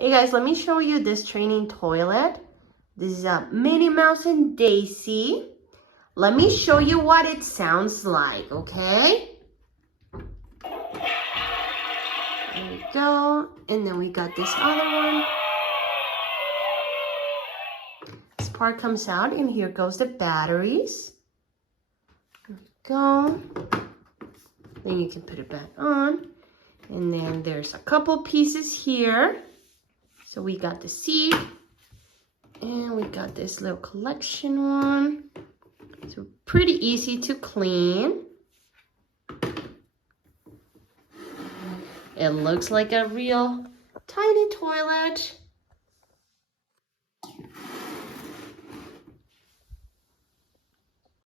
Hey guys, let me show you this training toilet. This is a Minnie Mouse and Daisy. Let me show you what it sounds like, okay? There we go. And then we got this other one. This part comes out and here goes the batteries. There we go. Then you can put it back on. And then there's a couple pieces here. So we got the seat. And we got this little collection one. So pretty easy to clean. It looks like a real tiny toilet.